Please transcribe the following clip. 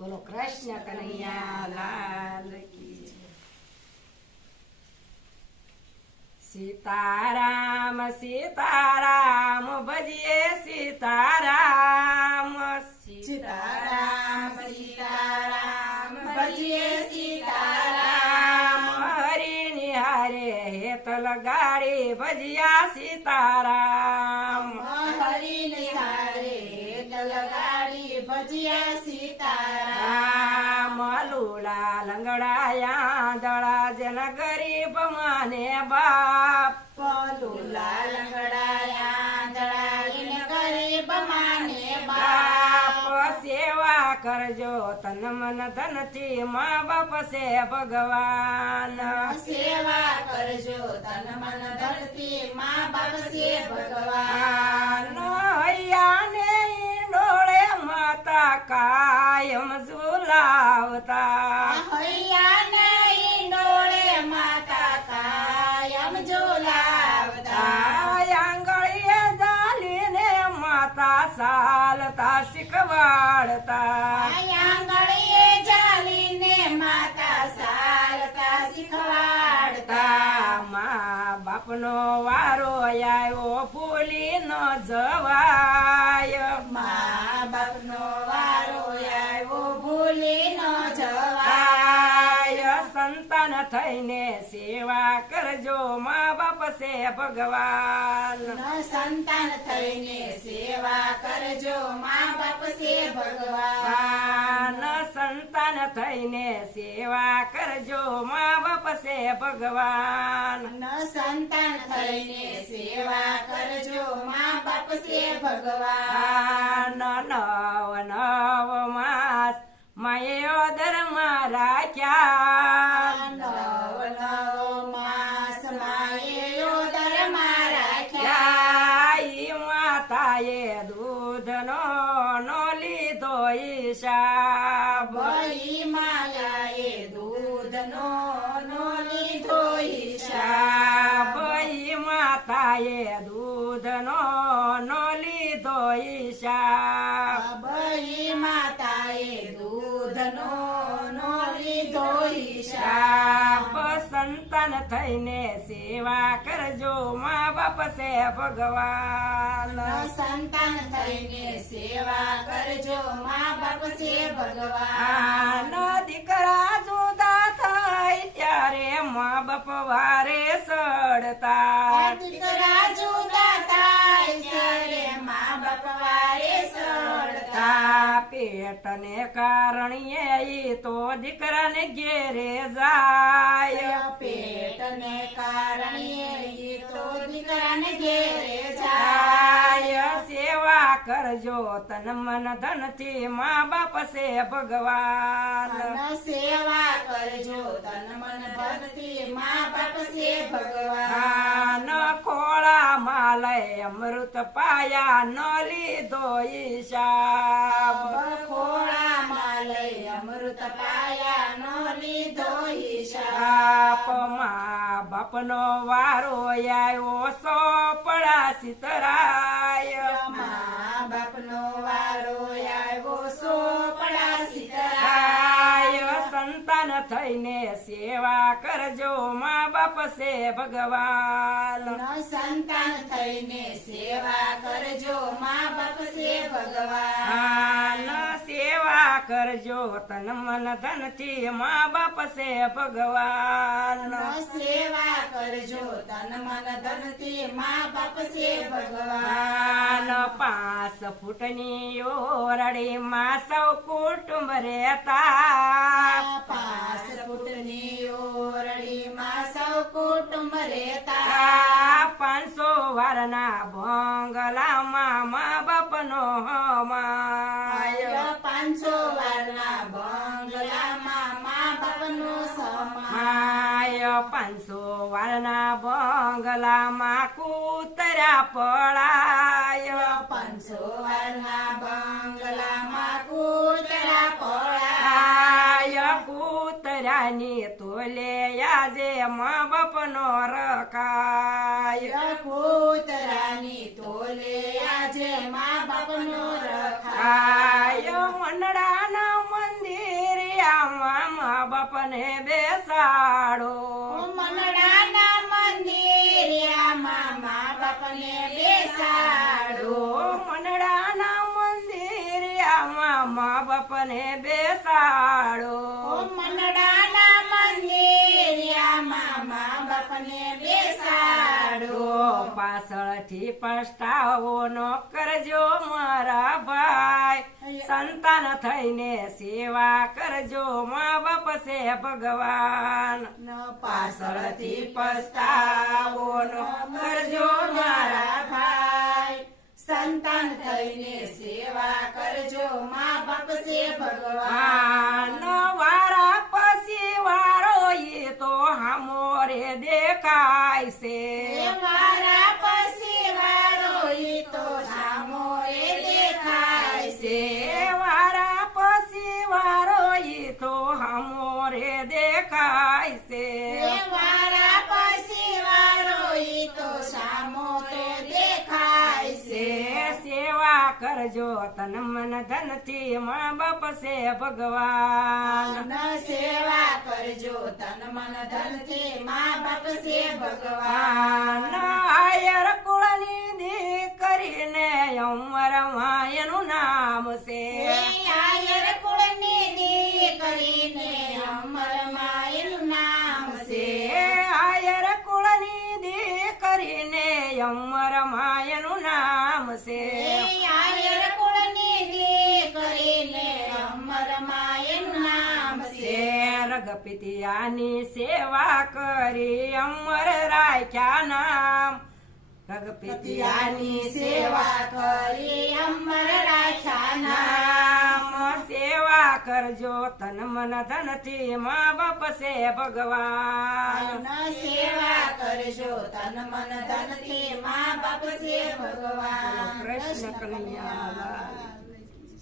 બોલો કૃષ્ણ કનૈયા લાલ કી જય. સીતારામ સીતારામ ભજીએ સીતારામ. સીતારામ સીતારામ ભજીએ સીતારામ. હરી નિહારે હેતલ ગાડી ભજીયા સીતારામ. હરી નિહારે હેતલ ગાડી ભજીયા સીતારામ. લુલા લંગડાયા દળા જન ગરીબ માને બાપ. લુલા લંગડાયા દળાઈને ગરીબ માને બાપ. સેવા કરજો તન મન ધન થી મા બાપ છે ભગવાન. સેવા કરજો તન મન ધનથી મા બાપ છે ભગવાન. હૈયાને ડોળે માતા કાયમ ઝુલાવતા. હૈયાને ડોળે માતા કાયમ ઝુલાવતા. આંગળીએ ઝાલીને માતા ચાલતા શીખવાડતા. આંગળીએ ઝાલીને માતા ચાલતા શીખવાડતા. મા બાપનો વારો આવ્યો ભૂલી ન જવાય. મા બાપનો વારો આવ્યો ભૂલી ન જવાય. સંતાન થઈને સેવા કરજો મા બાપ છે ભગવાન. સંતાન થઈને સેવા કરજો મા બાપ છે ભગવાન. સંતાન થઈને સેવા કરજો મા બાપ છે ભગવાન. સંતાન થઈને સેવા કરજો મા બાપ છે ભગવાન. નવ નવ માસ માયો ધર્મમાં રાખ્યા. નવ નવ માસ માએ ઉદરમાં રાખ્યા. ઈ માતાએ દૂધનો નો લીધો હિસાબ. બળી માયાએ દૂધનો નો લીધો હિસાબ. ઈ માતાએ દૂધનો નો લીધો હિસાબ. બળી માતાએ દૂધનો નો લીધો શાપ હિસાબ. સંતાન થઈને સેવા કરજો મા બાપ છે ભગવાન. સંતાન થઈને સેવા કરજો મા બાપ છે ભગવાન. દીકરા જુદા થાય ત્યારે મા બાપ વારે સડતા. દીકરા જુદા થાય ત્યારે મા બાપ વારે સડતા. પેટને કારણીએ ઈ તો દીકરાને ઘેરે જાય. પેટને કારણે ઈ તો દીકરાને ઘેરે જાય. જાય. સેવા કરજો તન મન ધન થી મા બાપ છે ભગવાન. સેવા કરજો તન મન ધનથી મા બાપ છે ભગવાન. ખોળામાં લઈ અમૃત પાયા ન લીધો હિસાબ. ખોળામાં લઈ અમૃત પાયા નો લીધો બાપ હિસાબ. મા બાપનો વારો આવ્યો સોપડા સીતરાય. મા બાપનો વારો આવ્યો સોપડા સીતરાય. સંતાન થઈને સેવા કરજો મા બાપ છે ભગવાન. સંતાન થઈને સેવા કરજો મા બાપ છે ભગવાન. સેવા કરજો તન મન ધન થી મા બાપ છે ભગવાન. સેવા કરજો તન મન ધનથી મા બાપ છે ભગવાન. 5 ફૂટની ઓરડીમાં સૌ કુટુંબ રહેતા. 5 ફૂટની ઓરડીમાં સૌ કુટુંબ રહેતા. 500 વારના બંગલામાં મા બાપનો હમાય. 500 વારના બંગલામાં મા બાપનો સમાય. 500 વારના બંગલામાં કૂતરા પડાય. 500 વારના બંગલામાં કૂતરા પડાય. કૂતરાની તોલે આજે મા બાપનો રખાય. કૂતરાની તોલે આજે મા બાપનો રખાય. આય મંડળાના મંદિર મંદિરિયામાં મા બાપને બેસાડો મનડાના મંદિરિયામાં મા બાપને બેસાડો મનડાના મંદિરિયામાં મા બાપને બેસાડો મનડાના મંદિરિયામાં મા બાપને બેસાડો પાછળથી પસ્તાવો ન કરજો મારા ભાઈ સંતાન થઈને સેવા કરજો મા બાપ છે ભગવાન પાછળથી પસ્તાવો ન કરજો મારા ભાઈ સંતાન થઈને સેવા કરજો મા બાપ છે ભગવાન વારા પછી વારો એ તો હામોરે દેખાય છે મારા પછી વારો ઈ તો સામોરે દેખાય છે વારા પછી વારો એ તો હામોરે દેખાય છે મારા પછી વારો ઈ તો સામો તો દેખાય છે સેવા કરજો તન મન ધન થી મા બાપ છે ભગવાન સેવા કરજો તન મન ધન થી મા બાપ છે ભગવાન આયર કુળની દીકરીને અમરમાં એનું નામ છે આયર કુળની દીકરીને અમરમાં એનું નામ છે આયર કુળની દીકરીને અમરમાં એનું નામ છે આયર કુળની દીકરીને અમરમાં એનું નામ છે રગપિતિયાની સેવા કરી અમર રાખ્યા નામ પિતિયાની સેવા કરી અમર રાખ્યા નામ સેવા કરજો તન મન ધન થી મા બાપ છે ભગવાન સેવા કરજો તન મન ધન થી મા બાપ છે ભગવાન કૃષ્ણ કનૈયા લાલ.